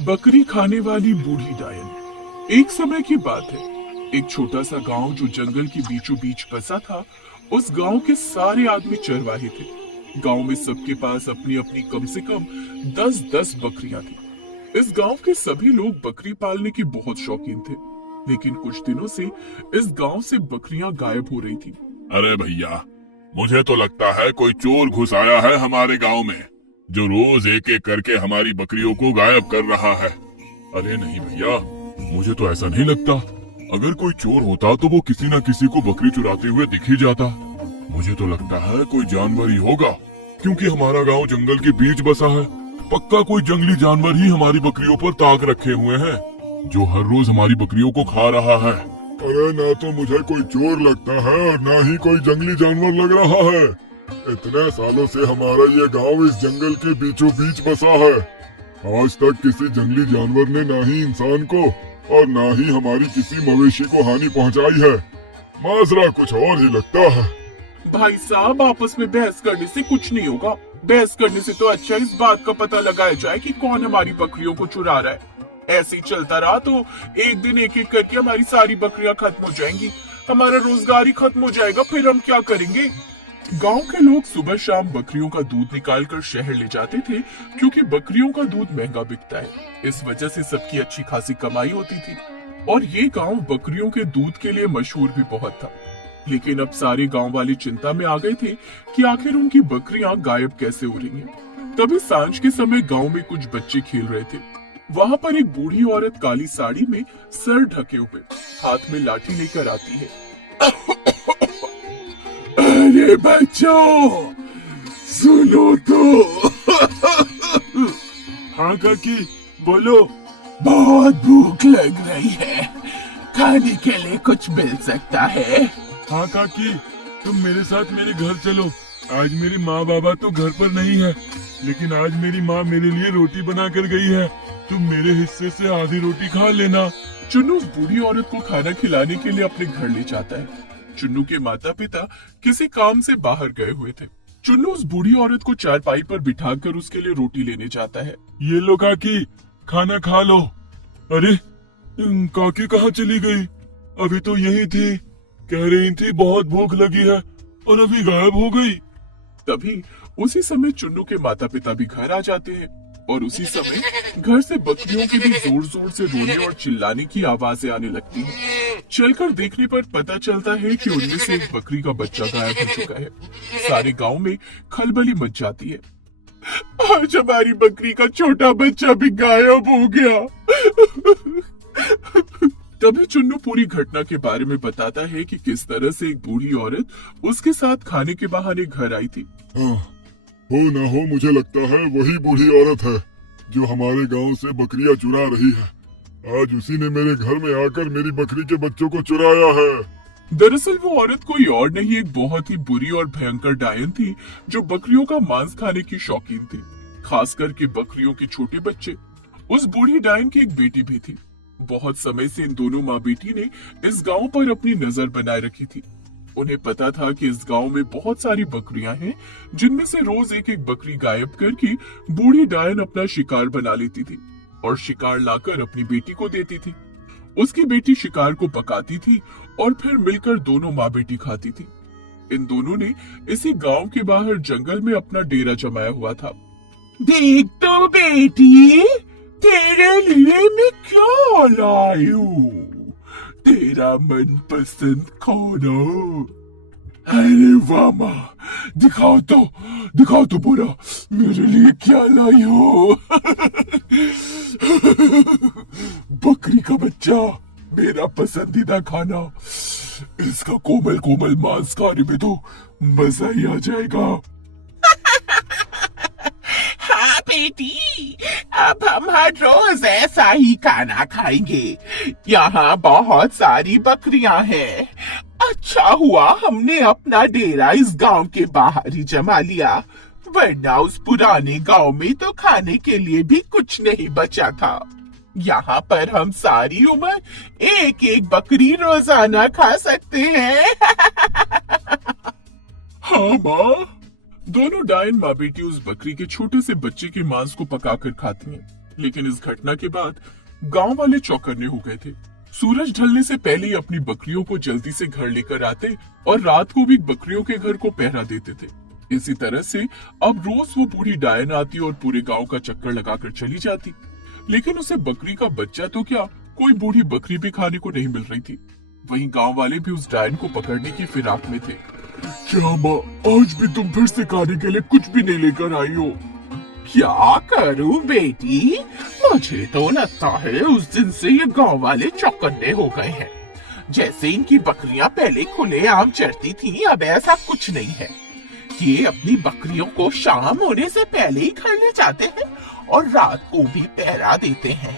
बकरी खाने वाली बूढ़ी डायन। एक समय की बात है, एक छोटा सा गांव जो जंगल के बीचों बीच बसा था। उस गांव के सारे आदमी चरवाहे थे। गांव में सबके पास अपनी अपनी कम से कम 10-10 बकरियां थी। इस गांव के सभी लोग बकरी पालने के बहुत शौकीन थे, लेकिन कुछ दिनों से इस गांव से बकरियां गायब हो रही थी। अरे भैया, मुझे तो लगता है कोई चोर घुस आया है हमारे गांव में, जो रोज एक एक करके हमारी बकरियों को गायब कर रहा है। अरे नहीं भैया, मुझे तो ऐसा नहीं लगता। अगर कोई चोर होता तो वो किसी न किसी को बकरी चुराते हुए दिख ही जाता। मुझे तो लगता है कोई जानवर ही होगा, क्योंकि हमारा गांव जंगल के बीच बसा है। पक्का कोई जंगली जानवर ही हमारी बकरियों पर ताक रखे हुए हैं, जो हर रोज हमारी बकरियों को खा रहा है। अरे ना तो मुझे कोई चोर लगता है और ना ही कोई जंगली जानवर लग रहा है। इतने सालों से हमारा ये गांव इस जंगल के बीचों बीच बसा है। आज तक किसी जंगली जानवर ने ना ही इंसान को और ना ही हमारी किसी मवेशी को हानि पहुंचाई है। माजरा कुछ और ही लगता है। भाई साहब, आपस में बहस करने से कुछ नहीं होगा। बहस करने से तो अच्छा इस बात का पता लगाया जाए कि कौन हमारी बकरियों को चुरा रहा है। ऐसे ही चलता रहा तो एक दिन एक एक करके हमारी सारी बकरियां खत्म हो जाएंगी, हमारा रोजगार ही खत्म हो जाएगा। फिर हम क्या करेंगे? गांव के लोग सुबह शाम बकरियों का दूध निकालकर शहर ले जाते थे, क्योंकि बकरियों का दूध महंगा बिकता है। इस वजह से सबकी अच्छी खासी कमाई होती थी और ये गांव बकरियों के दूध के लिए मशहूर भी बहुत था। लेकिन अब सारे गांव वाले चिंता में आ गए थे कि आखिर उनकी बकरियां गायब कैसे हो रही हैं। तभी सांझ के समय गांव में कुछ बच्चे खेल रहे थे। वहां पर एक बूढ़ी औरत काली साड़ी में सर ढके हुए हाथ में लाठी लेकर आती है। अरे बच्चों, सुनो तो। हाँ काकी, बोलो। बहुत भूख लग रही है, खाने के लिए कुछ मिल सकता है? हाँ काकी, तुम मेरे साथ मेरे घर चलो। आज मेरी माँ बाबा तो घर पर नहीं है, लेकिन आज मेरी माँ मेरे लिए रोटी बना कर गई है। तुम मेरे हिस्से से आधी रोटी खा लेना। चुन्नू उस बूढ़ी औरत को खाना खिलाने के लिए अपने घर ले जाता है। चुन्नू के माता पिता किसी काम से बाहर गए हुए थे। चुन्नू उस बूढ़ी औरत को चारपाई पर बिठाकर उसके लिए रोटी लेने जाता है। ये लो काकी, खाना खा लो। अरे काकी कहाँ चली गई? अभी तो यही थी, कह रही थी बहुत भूख लगी है, और अभी गायब हो गई। तभी उसी समय चुन्नू के माता पिता भी घर आ जाते हैं और उसी समय घर से बकरियों के भी जोर जोर से रोने और चिल्लाने की आवाजें आने लगती हैं। चलकर देखने पर पता चलता है कि उनमें से एक बकरी का बच्चा गायब हो चुका है। सारे गांव में खलबली मच जाती है। आज हमारी बकरी का छोटा बच्चा भी गायब हो गया। तभी चुन्नू पूरी घटना के बारे में बताता है कि किस तरह से एक बूढ़ी औरत उसके साथ खाने के बहाने घर आई थी। हाँ, हो ना हो, मुझे लगता है वही बूढ़ी औरत है जो हमारे गांव से बकरियां चुरा रही है। आज उसी ने मेरे घर में आकर मेरी बकरी के बच्चों को चुराया है। दरअसल वो औरत कोई और नहीं, एक बहुत ही बुरी और भयंकर डायन थी जो बकरियों का मांस खाने की शौकीन थी, खास करके बकरियों के छोटे बच्चे। उस बूढ़ी डायन की एक बेटी भी थी। बहुत समय से इन दोनों माँ बेटी ने इस गांव पर अपनी नजर बनाए रखी थी। उन्हें पता था कि इस गांव में बहुत सारी बकरियां हैं, जिनमें से रोज एक एक बकरी गायब करके बूढ़ी डायन अपना शिकार बना लेती थी और शिकार लाकर अपनी बेटी को देती थी। उसकी बेटी शिकार को पकाती थी और फिर मिलकर दोनों माँ बेटी खाती थी। इन दोनों ने इसी गांव के बाहर जंगल में अपना डेरा जमाया हुआ था। देख तो बेटी, तेरे लिए मैं क्या लाई हूँ। तेरा मनपसंद खाना। अरे वाह माँ, दिखाओ तो पूरा, मेरे लिए क्या लाई हो। बकरी का बच्चा, मेरा पसंदीदा खाना। इसका कोमल कोमल मांस खाने में तो मजा ही आ जाएगा। हाँ बेटी, अब हम हर रोज ऐसा ही खाना खाएंगे। यहाँ बहुत सारी बकरियां हैं। अच्छा हुआ हमने अपना डेरा इस गांव के बाहर ही जमा लिया, वरना उस पुराने गांव में तो खाने के लिए भी कुछ नहीं बचा था। यहाँ पर हम सारी उम्र एक एक बकरी रोजाना खा सकते हैं। हाँ माँ। दोनों डायन माँ बेटी उस बकरी के छोटे से बच्चे के मांस को पकाकर खाती हैं। लेकिन इस घटना के बाद गांव वाले चौकन्ने हो गए थे। सूरज ढलने से पहले ही अपनी बकरियों को जल्दी से घर लेकर आते और रात को भी बकरियों के घर को पहरा देते थे। इसी तरह से अब रोज वो बूढ़ी डायन आती और पूरे गांव का चक्कर लगाकर चली जाती, लेकिन उसे बकरी का बच्चा तो क्या, कोई बूढ़ी बकरी भी खाने को नहीं मिल रही थी। वहीं गांव वाले भी उस डायन को पकड़ने की फिराक में थे। क्या माँ, आज भी तुम फिर से खाने के लिए कुछ भी नहीं लेकर आई हो? क्या करूं बेटी, मुझे तो लगता है उस दिन से ये गांव वाले चौकन्ने हो गए हैं। जैसे इनकी बकरियां पहले खुले आम चरती थी, अब ऐसा कुछ नहीं है। ये अपनी बकरियों को शाम होने से पहले ही घर ले जाते हैं और रात को भी पहरा देते हैं।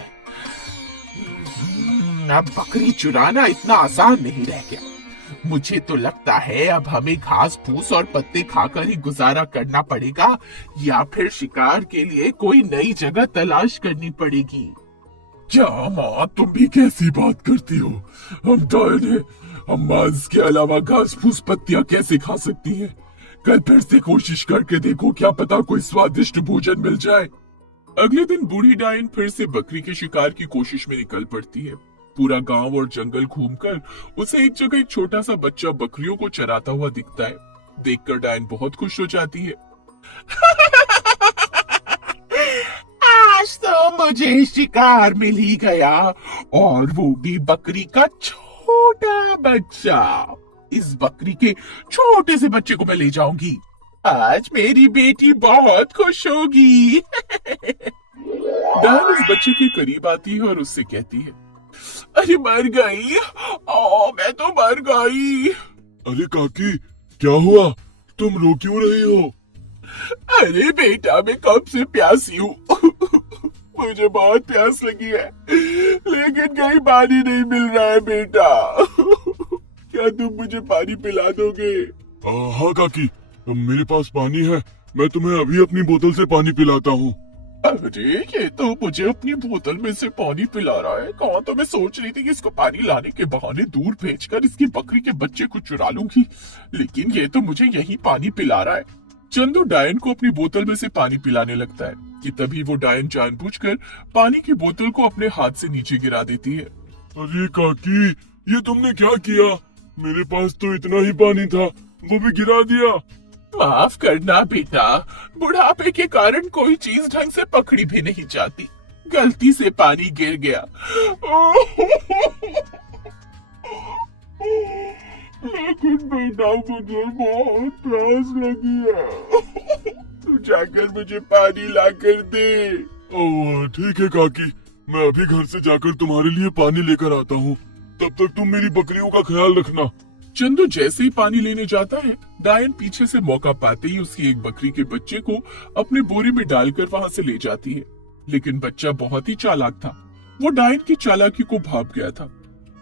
अब बकरी चुराना इतना आसान नहीं रह गया। मुझे तो लगता है अब हमें घास फूस और पत्ते खाकर ही गुजारा करना पड़ेगा, या फिर शिकार के लिए कोई नई जगह तलाश करनी पड़ेगी। क्या माँ, तुम भी कैसी बात करती हो? हम डायन हैं, हम मांस के अलावा घास फूस पत्तियां कैसे खा सकती हैं? कल फिर से कोशिश करके देखो, क्या पता कोई स्वादिष्ट भोजन मिल जाए। अगले दिन बूढ़ी डायन फिर से बकरी के शिकार की कोशिश में निकल पड़ती है। पूरा गांव और जंगल घूमकर उसे एक जगह एक छोटा सा बच्चा बकरियों को चराता हुआ दिखता है। देखकर डायन बहुत खुश हो जाती है। आज तो मुझे शिकार मिल ही गया, और वो भी बकरी का छोटा बच्चा। इस बकरी के छोटे से बच्चे को मैं ले जाऊंगी। आज मेरी बेटी बहुत खुश होगी। डायन उस बच्चे के करीब आती है और उससे कहती है, अरे मर गई, मैं तो मर गई। अरे काकी, क्या हुआ? तुम रो क्यों रही हो? अरे बेटा, मैं कब से प्यासी हूँ। मुझे बहुत प्यास लगी है, लेकिन कहीं पानी नहीं मिल रहा है बेटा। क्या तुम मुझे पानी पिला दोगे? हाँ काकी, मेरे पास पानी है, मैं तुम्हें अभी अपनी बोतल से पानी पिलाता हूँ। अरे ये तो मुझे अपनी बोतल में से पानी पिला रहा है। कहाँ तो मैं सोच रही थी कि इसको पानी लाने के बहाने दूर भेजकर इसकी बकरी के बच्चे को चुरा लूंगी, लेकिन ये तो मुझे यही पानी पिला रहा है। चंदू डायन को अपनी बोतल में से पानी पिलाने लगता है कि तभी वो डायन जानबूझकर पानी की बोतल को अपने हाथ से नीचे गिरा देती है। अरे काकी, ये तुमने क्या किया? मेरे पास तो इतना ही पानी था, वो भी गिरा दिया। माफ करना बेटा, बुढ़ापे के कारण कोई चीज ढंग से पकड़ी भी नहीं जाती, गलती से पानी गिर गया। लेकिन बेटा, मुझे बहुत प्यास लगी है। तू जाकर मुझे पानी ला कर दे। ओह ठीक है काकी, मैं अभी घर से जाकर तुम्हारे लिए पानी लेकर आता हूँ। तब तक तुम मेरी बकरियों का ख्याल रखना। चंदू जैसे ही पानी लेने जाता है, डायन पीछे से मौका पाते ही उसकी एक बकरी के बच्चे को अपने बोरे में डालकर वहां से ले जाती है। लेकिन बच्चा बहुत ही चालाक था, वो डायन की चालाकी को भाप गया था।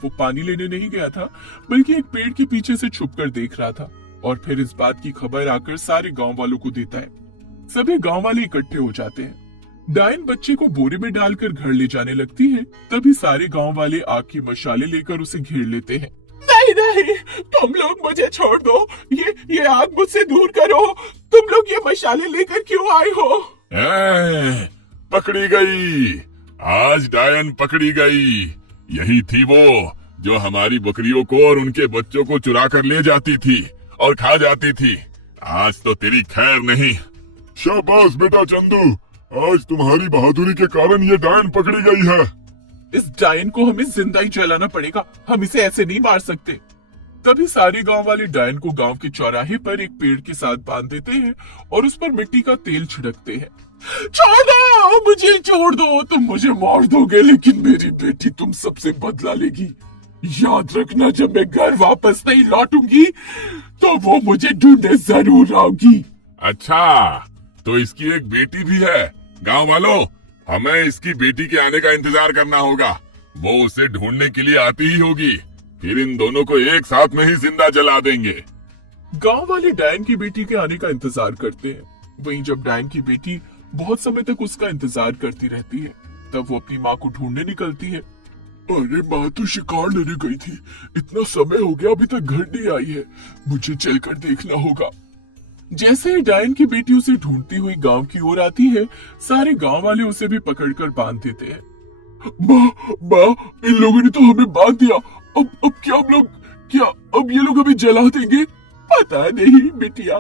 वो पानी लेने नहीं गया था, बल्कि एक पेड़ के पीछे से छुपकर देख रहा था, और फिर इस बात की खबर आकर सारे गांव वालों को देता है। सभी गांव वाले इकट्ठे हो जाते हैं। डायन बच्चे को बोरे में डालकर घर ले जाने लगती है, तभी सारे गांव वाले आग की मशाले लेकर उसे घेर लेते हैं। नहीं नहीं, तुम लोग मुझे छोड़ दो, ये आग मुझसे दूर करो। तुम लोग ये मशाले लेकर क्यों आए हो? पकड़ी गई, आज डायन पकड़ी गई। यही थी वो जो हमारी बकरियों को और उनके बच्चों को चुरा कर ले जाती थी और खा जाती थी। आज तो तेरी खैर नहीं। शाबाश बेटा चंदू, आज तुम्हारी बहादुरी के कारण ये डायन पकड़ी गई है। इस डायन को हमें जिंदा ही जलाना पड़ेगा, हम इसे ऐसे नहीं मार सकते। तभी सारे गांव वाले डायन को गांव के चौराहे पर एक पेड़ के साथ बांध देते हैं और उस पर मिट्टी का तेल छिड़कते हैं। छोड़ दो, मुझे छोड़ दो। तुम मुझे मार दोगे, लेकिन मेरी बेटी तुम सबसे बदला लेगी। याद रखना, जब मैं घर वापस नहीं लौटूंगी तो वो मुझे ढूंढने जरूर आओगी। अच्छा, तो इसकी एक बेटी भी है। गांव वालों, हमें इसकी बेटी के आने का इंतजार करना होगा। वो उसे ढूंढने के लिए आती ही होगी, फिर इन दोनों को एक साथ में ही जिंदा जला देंगे। गांव वाले डायन की बेटी के आने का इंतजार करते हैं। वहीं जब डायन की बेटी बहुत समय तक उसका इंतजार करती रहती है, तब वो अपनी माँ को ढूंढने निकलती है। अरे माँ तो शिकार लेने गई थी, इतना समय हो गया अभी तक घर नहीं आई है, मुझे चलकर देखना होगा। जैसे ही डायन की बेटी उसे ढूंढती हुई गांव की ओर आती है, सारे गांव वाले उसे भी पकड़कर बांध देते हैं। माँ, इन लोगों ने तो हमें बांध दिया। अब क्या हम लोग, क्या अब ये लोग हमें जला देंगे? पता नहीं बेटिया,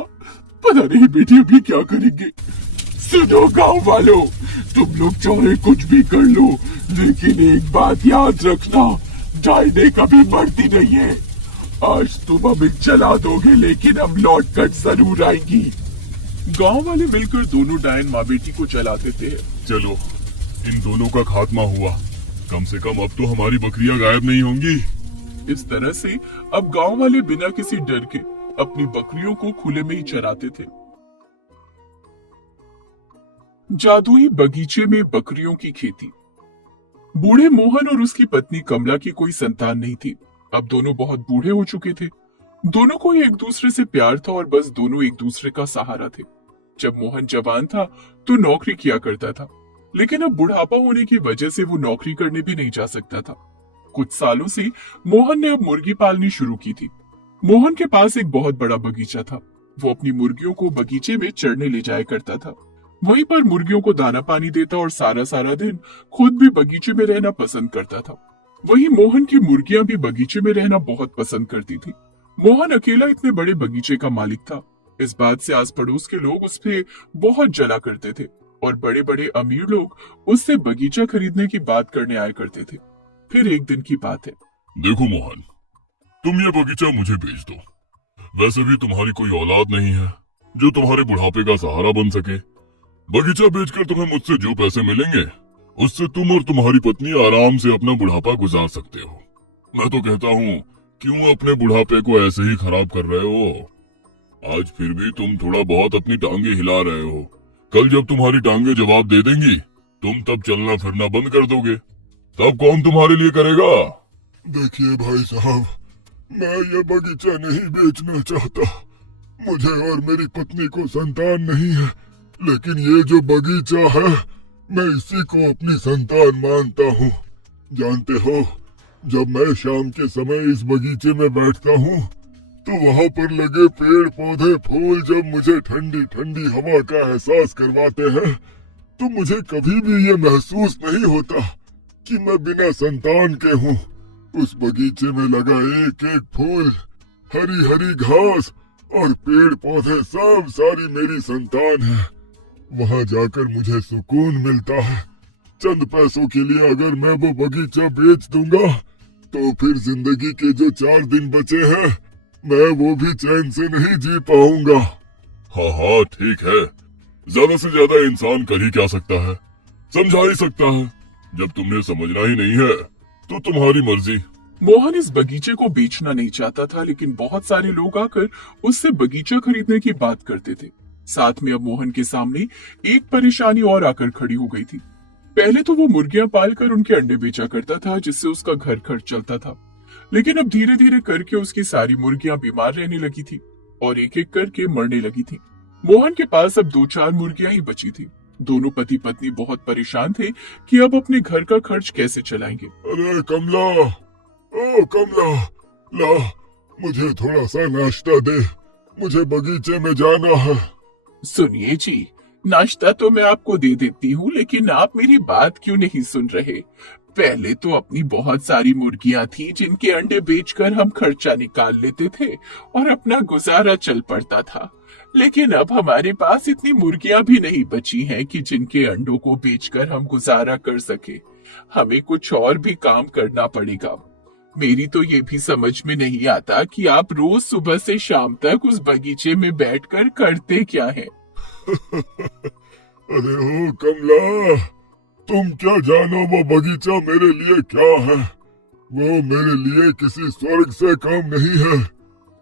पता नहीं बेटी, अब ये क्या करेंगे? सुनो गांव वालों, तुम लोग चाहे कुछ भी कर लो, लेकिन एक बात याद रखना, डायने कभी मरती नहीं है। आज तुम हमें जला दोगे, लेकिन हम लौट कर जरूर आएंगी। गांव वाले मिलकर दोनों डायन माँ बेटी को जला देते हैं। चलो, इन दोनों का खात्मा हुआ। कम से कम अब तो हमारी बकरियां गायब नहीं होंगी। इस तरह से अब गांव वाले बिना किसी डर के अपनी बकरियों को खुले में ही चराते थे। जादुई बगीचे में बकरियों की खेती। बूढ़े मोहन और उसकी पत्नी कमला की कोई संतान नहीं थी। अब दोनों बहुत बूढ़े हो चुके थे। दोनों को एक दूसरे से प्यार था और बस दोनों एक दूसरे का सहारा थे। जब मोहन जवान था तो नौकरी किया करता था, लेकिन अब बुढ़ापा होने की वजह से वो नौकरी करने भी नहीं जा सकता था। कुछ सालों से मोहन ने अब मुर्गी पालनी शुरू की थी। मोहन के पास एक बहुत बड़ा बगीचा था। वो अपनी मुर्गियों को बगीचे में चरने ले जाया करता था। वहीं पर मुर्गियों को दाना पानी देता और सारा सारा दिन खुद भी बगीचे में रहना पसंद करता था। वहीं मोहन की मुर्गियां भी बगीचे में रहना बहुत पसंद करती थी। मोहन अकेला इतने बड़े बगीचे का मालिक था। इस बात से आस पड़ोस के लोग उस पे बहुत जला करते थे और बड़े बड़े अमीर लोग उससे बगीचा खरीदने की बात करने आया करते थे। फिर एक दिन की बात है। देखो मोहन, तुम ये बगीचा मुझे बेच दो। वैसे भी तुम्हारी कोई औलाद नहीं है जो तुम्हारे बुढ़ापे का सहारा बन सके। बगीचा बेचकर तुम्हें मुझसे जो पैसे मिलेंगे, उससे तुम और तुम्हारी पत्नी आराम से अपना बुढ़ापा गुजार सकते हो। मैं तो कहता हूँ, क्यों अपने बुढ़ापे को ऐसे ही खराब कर रहे हो? आज फिर भी तुम थोड़ा बहुत अपनी टांगे हिला रहे हो। कल जब तुम्हारी टांगे जवाब दे देंगी, तुम तब चलना फिरना बंद कर दोगे। तब कौन तुम्हारे लिए करेगा? देखिए भाई साहब, मैं ये बगीचा नहीं बेचना चाहता। मुझे और मेरी पत्नी को संतान नहीं है, लेकिन ये जो बगीचा है, मैं इसी को अपनी संतान मानता हूँ। जानते हो, जब मैं शाम के समय इस बगीचे में बैठता हूँ, तो वहाँ पर लगे पेड़ पौधे फूल जब मुझे ठंडी ठंडी हवा का एहसास करवाते हैं, तो मुझे कभी भी ये महसूस नहीं होता कि मैं बिना संतान के हूँ। उस बगीचे में लगा एक एक फूल, हरी हरी घास और पेड़ पौधे सब सारी मेरी संतान है। वहाँ जाकर मुझे सुकून मिलता है। चंद पैसों के लिए अगर मैं वो बगीचा बेच दूंगा, तो फिर जिंदगी के जो 4 दिन बचे हैं, मैं वो भी चैन से नहीं जी पाऊंगा। हाँ हाँ ठीक है, ज्यादा से ज्यादा इंसान कर ही क्या सकता है, समझा ही सकता है। जब तुमने समझना ही नहीं है तो तुम्हारी मर्जी। मोहन इस बगीचे को बेचना नहीं चाहता था, लेकिन बहुत सारे लोग आकर उससे बगीचा खरीदने की बात करते थे। साथ में अब मोहन के सामने एक परेशानी और आकर खड़ी हो गई थी। पहले तो वो मुर्गियां पालकर उनके अंडे बेचा करता था, जिससे उसका घर खर्च चलता था। लेकिन अब धीरे धीरे करके उसकी सारी मुर्गियां बीमार रहने लगी थी और एक एक करके मरने लगी थी। मोहन के पास अब 2-4 मुर्गियां ही बची थी। दोनों पति पत्नी बहुत परेशान थे कि अब अपने घर का खर्च कैसे चलाएंगे। अरे कमला, ओ कमला, ला मुझे थोड़ा सा नाश्ता दे, मुझे बगीचे में जाना है। सुनिए जी, नाश्ता तो मैं आपको दे देती हूँ, लेकिन आप मेरी बात क्यों नहीं सुन रहे? पहले तो अपनी बहुत सारी मुर्गियां थी जिनके अंडे बेचकर हम खर्चा निकाल लेते थे और अपना गुजारा चल पड़ता था। लेकिन अब हमारे पास इतनी मुर्गियां भी नहीं बची हैं कि जिनके अंडों को बेचकर हम गुजारा कर सके। हमें कुछ और भी काम करना पड़ेगा। मेरी तो ये भी समझ में नहीं आता कि आप रोज सुबह से शाम तक उस बगीचे में बैठकर करते क्या हैं? अरे ओ कमला, तुम क्या जानो वो बगीचा मेरे लिए क्या है? वो मेरे लिए किसी स्वर्ग से कम नहीं है।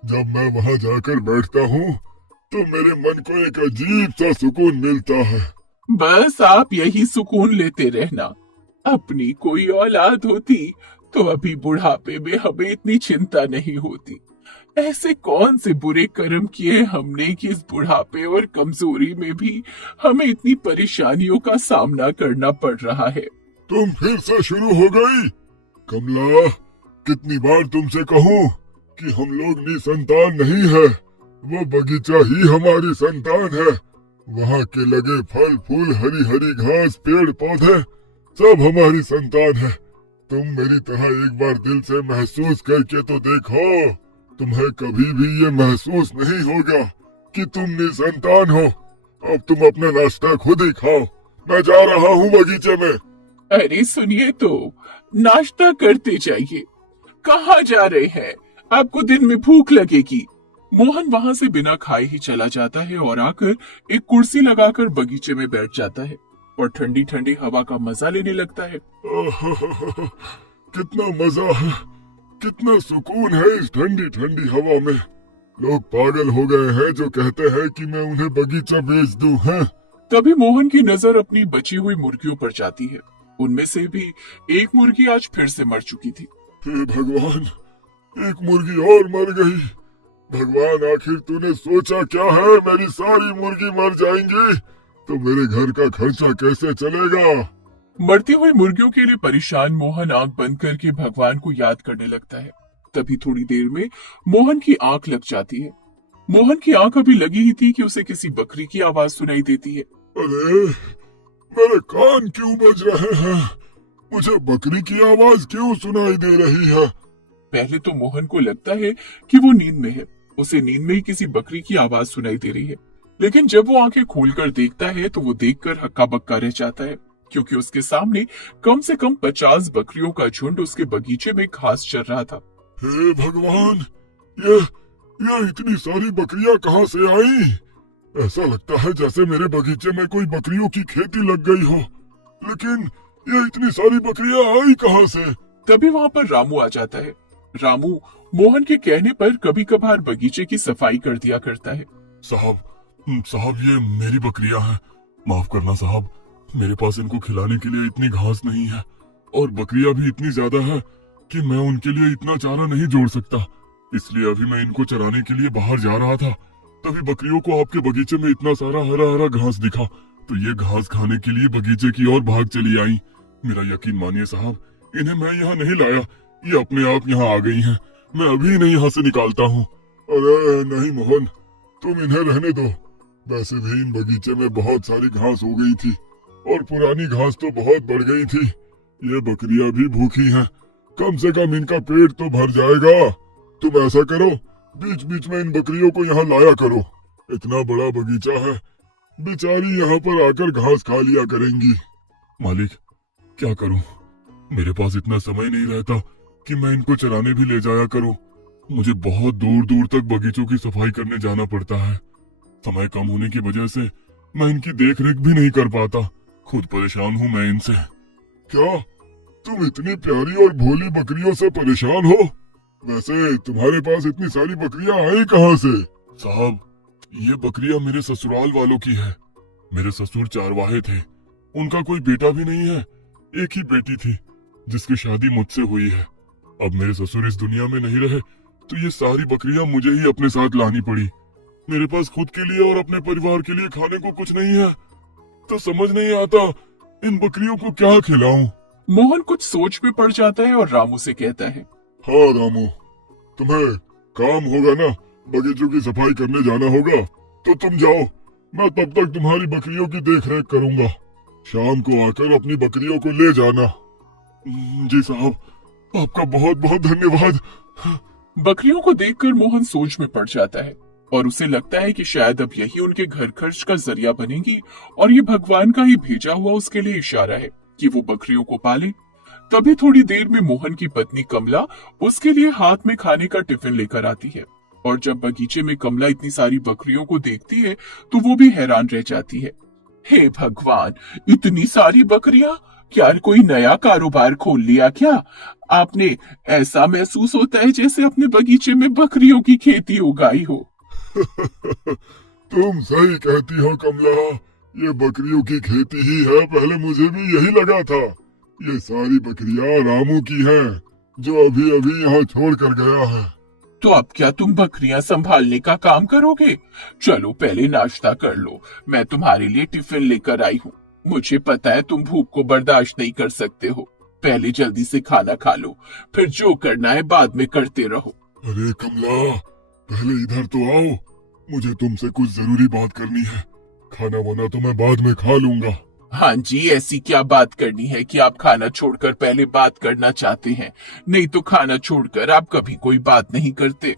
जब मैं वहाँ जाकर बैठता हूँ, तो मेरे मन को एक अजीब सा सुकून मिलता है। बस आप यही सुकून लेते रहना। अपनी कोई औलाद होती तो अभी बुढ़ापे में हमें इतनी चिंता नहीं होती। ऐसे कौन से बुरे कर्म किए हमने कि इस बुढ़ापे और कमजोरी में भी हमें इतनी परेशानियों का सामना करना पड़ रहा है। तुम फिर से शुरू हो गई। कमला, कितनी बार तुमसे कहूँ कि हम लोग निसंतान नहीं है। वो बगीचा ही हमारी संतान है। वहाँ के लगे फल फूल, हरी हरी घास, पेड़ पौधे सब हमारी संतान है। तुम मेरी तरह एक बार दिल से महसूस करके तो देखो, तुम्हें कभी भी ये महसूस नहीं होगा कि तुम निसंतान हो। अब तुम अपना नाश्ता खुद ही खाओ, मैं जा रहा हूँ बगीचे में। अरे सुनिए तो, नाश्ता करते जाइए। कहाँ जा रहे हैं? आपको दिन में भूख लगेगी। मोहन वहां से बिना खाए ही चला जाता है और आकर एक कुर्सी लगाकर बगीचे में बैठ जाता है और ठंडी ठंडी हवा का मजा लेने लगता है। कितना मजा है, कितना सुकून है इस ठंडी ठंडी हवा में। लोग पागल हो गए हैं जो कहते हैं कि मैं उन्हें बगीचा बेच दूं। हैं तभी मोहन की नजर अपनी बची हुई मुर्गियों पर जाती है। उनमें से भी एक मुर्गी आज फिर से मर चुकी थी। हे भगवान, एक मुर्गी और मर गई। भगवान, आखिर तूने सोचा क्या है? मेरी सारी मुर्गी मर जाएंगी तो मेरे घर का खर्चा कैसे चलेगा? मरती हुई मुर्गियों के लिए परेशान मोहन आंख बंद करके भगवान को याद करने लगता है। तभी थोड़ी देर में मोहन की आंख लग जाती है। मोहन की आंख अभी लगी ही थी कि उसे किसी बकरी की आवाज सुनाई देती है। अरे, मेरे कान क्यों बज रहे हैं? मुझे बकरी की आवाज क्यों सुनाई दे रही है? पहले तो मोहन को लगता है कि वो नींद में है, उसे नींद में ही किसी बकरी की आवाज सुनाई दे रही है। लेकिन जब वो आंखें खोलकर देखता है तो वो देखकर हक्का बक्का रह जाता है, क्योंकि उसके सामने कम से कम 50 बकरियों का झुंड उसके बगीचे में घास चर रहा था। हे भगवान, ये इतनी सारी बकरियां कहाँ से आई? ऐसा लगता है जैसे मेरे बगीचे में कोई बकरियों की खेती लग गई हो। लेकिन ये इतनी सारी बकरियां आई कहाँ से? तभी वहां पर रामू आ जाता है। रामू मोहन के कहने पर कभी कभार बगीचे की सफाई कर दिया करता है। साहब ये मेरी बकरियां हैं, माफ करना साहब, मेरे पास इनको खिलाने के लिए इतनी घास नहीं है और बकरियां भी इतनी ज्यादा है कि मैं उनके लिए इतना चारा नहीं जोड़ सकता। इसलिए अभी मैं इनको चराने के लिए बाहर जा रहा था, तभी बकरियों को आपके बगीचे में इतना सारा हरा हरा घास दिखा तो ये घास खाने के लिए बगीचे की ओर भाग चली आई। मेरा यकीन मानिए साहब, इन्हें मैं यहाँ नहीं लाया, ये अपने आप यहाँ आ गई हैं। मैं अभी इन्हें यहाँ से निकालता हूँ। अरे नहीं मोहन, तुम इन्हें रहने दो। वैसे भी इन बगीचे में बहुत सारी घास हो गई थी और पुरानी घास तो बहुत बढ़ गई थी। ये बकरियां भी भूखी हैं, कम से कम इनका पेट तो भर जाएगा। तुम ऐसा करो, बीच बीच में इन बकरियों को यहाँ लाया करो। इतना बड़ा बगीचा है, बेचारी यहाँ पर आकर घास खा लिया करेंगी। मालिक, क्या करूं? मेरे पास इतना समय नहीं रहता कि मैं इनको चराने भी ले जाया करूं। मुझे बहुत दूर दूर तक बगीचों की सफाई करने जाना पड़ता है। समय कम होने की वजह से मैं इनकी देख रेख भी नहीं कर पाता। खुद परेशान हूं मैं इनसे। क्या तुम इतनी प्यारी और भोली बकरियों से परेशान हो? वैसे तुम्हारे पास इतनी सारी बकरियां आई कहाँ से? साहब, ये बकरियां मेरे ससुराल वालों की है। मेरे ससुर चारवाहे थे, उनका कोई बेटा भी नहीं है। एक ही बेटी थी जिसकी शादी मुझसे हुई है। अब मेरे ससुर इस दुनिया में नहीं रहे तो ये सारी बकरियां मुझे ही अपने साथ लानी पड़ी। मेरे पास खुद के लिए और अपने परिवार के लिए खाने को कुछ नहीं है, तो समझ नहीं आता इन बकरियों को क्या खिलाऊं। मोहन कुछ सोच में पड़ जाता है और रामू से कहता है, हाँ रामू, तुम्हें काम होगा ना, बगीचों की सफाई करने जाना होगा, तो तुम जाओ। मैं तब तक तुम्हारी बकरियों की देख रेख करूंगा। शाम को आकर अपनी बकरियों को ले जाना। जी साहब, आपका बहुत बहुत धन्यवाद। बकरियों को देखकर मोहन सोच में पड़ जाता है और उसे लगता है कि शायद अब यही उनके घर खर्च का जरिया बनेगी और ये भगवान का ही भेजा हुआ उसके लिए इशारा है कि वो बकरियों को पाले। तभी थोड़ी देर में मोहन की पत्नी कमला उसके लिए हाथ में खाने का टिफिन लेकर आती है और जब बगीचे में कमला इतनी सारी बकरियों को देखती है तो वो भी हैरान रह जाती है। हे भगवान, इतनी सारी बकरियां! क्या कोई नया कारोबार खोल लिया क्या आपने? ऐसा महसूस होता है जैसे अपने बगीचे में बकरियों की खेती उगाई हो। तुम सही कहती हो कमला, ये बकरियों की खेती ही है। पहले मुझे भी यही लगा था। ये सारी बकरियां रामू की हैं, जो अभी अभी यहाँ छोड़ कर गया है। तो अब क्या तुम बकरियां संभालने का काम करोगे? चलो पहले नाश्ता कर लो, मैं तुम्हारे लिए टिफिन लेकर आई हूँ। मुझे पता है तुम भूख को बर्दाश्त नहीं कर सकते हो। पहले जल्दी से खाना खा लो, फिर जो करना है बाद में करते रहो। अरे कमला, पहले इधर तो आओ। मुझे तुमसे कुछ जरूरी बात करनी है। खाना वाना तो मैं बाद में खा लूंगा। हाँ जी, ऐसी क्या बात करनी है कि आप खाना छोड़कर पहले बात करना चाहते हैं? नहीं तो खाना छोड़कर आप कभी कोई बात नहीं करते।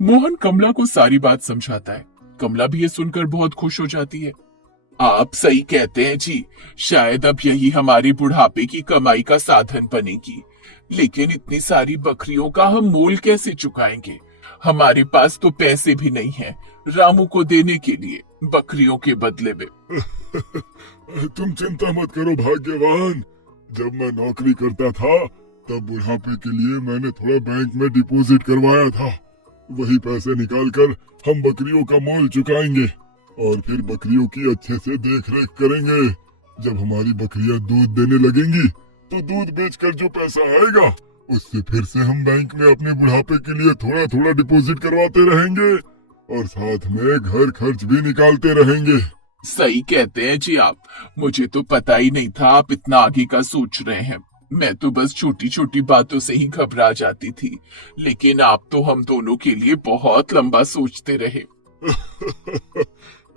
मोहन कमला को सारी बात समझाता है। कमला भी ये सुनकर बहुत खुश हो जाती है। आप सही कहते हैं जी, शायद अब यही हमारे बुढ़ापे की कमाई का साधन बनेगी। लेकिन इतनी सारी बकरियों का हम मोल कैसे चुकाएंगे? हमारे पास तो पैसे भी नहीं है रामू को देने के लिए बकरियों के बदले में। तुम चिंता मत करो भाग्यवान। जब मैं नौकरी करता था तब बुढ़ापे के लिए मैंने थोड़ा बैंक में डिपॉजिट करवाया था। वही पैसे निकालकर हम बकरियों का मोल चुकाएंगे और फिर बकरियों की अच्छे से देख रेख करेंगे। जब हमारी बकरियां दूध देने लगेंगी तो दूध बेचकर जो पैसा आएगा उससे फिर से हम बैंक में अपने बुढ़ापे के लिए थोड़ा थोड़ा डिपॉजिट करवाते रहेंगे और साथ में घर खर्च भी निकालते रहेंगे। सही कहते हैं जी आप। मुझे तो पता ही नहीं था आप इतना आगे का सोच रहे हैं। मैं तो बस छोटी छोटी बातों से ही घबरा जाती थी, लेकिन आप तो हम दोनों के लिए बहुत लंबा सोचते रहे।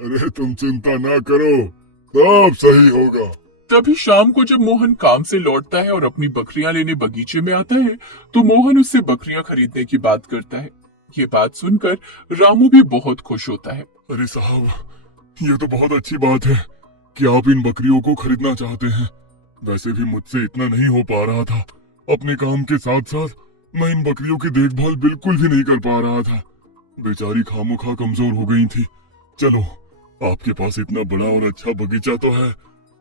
अरे तुम चिंता ना करो, सब सही होगा। तभी शाम को जब मोहन काम से लौटता है और अपनी बकरियां लेने बगीचे में आता है, तो मोहन उससे बकरियां खरीदने की बात करता है। ये बात सुनकर रामू भी बहुत खुश होता है। अरे साहब, ये तो बहुत अच्छी बात है कि आप इन बकरियों को खरीदना चाहते हैं। वैसे भी मुझसे इतना नहीं हो पा रहा था। अपने काम के साथ साथ मैं इन बकरियों की देखभाल बिल्कुल भी नहीं कर पा रहा था। बेचारी खामोखा कमजोर हो गई थी। चलो, आपके पास इतना बड़ा और अच्छा बगीचा तो है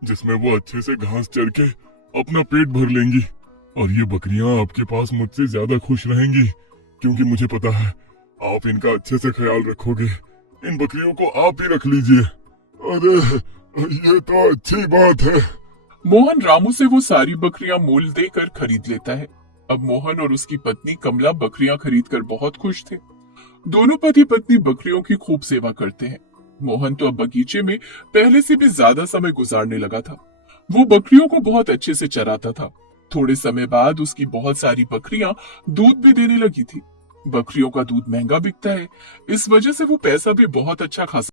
जिसमें वो अच्छे से घास चर के अपना पेट भर लेंगी और ये बकरियां आपके पास मुझसे ज्यादा खुश रहेंगी, क्योंकि मुझे पता है आप इनका अच्छे से ख्याल रखोगे। इन बकरियों को आप ही रख लीजिए। अरे ये तो अच्छी बात है। मोहन रामू से वो सारी बकरियां मोल देकर खरीद लेता है। अब मोहन और उसकी पत्नी कमला बकरियां खरीदकर बहुत खुश थे। दोनों पति पत्नी बकरियों की खूब सेवा करते हैं। मोहन तो अब बगीचे में पहले से भी ज्यादा समय गुजारने लगा था। वो बकरियों को बहुत अच्छे से चराता था। थोड़े समय बाद उसकी बहुत सारी बकरियां दूध भी देने लगी थी। बकरियों का दूध महंगा बिकता है, इस वजह से वो पैसा भी बहुत अच्छा खासा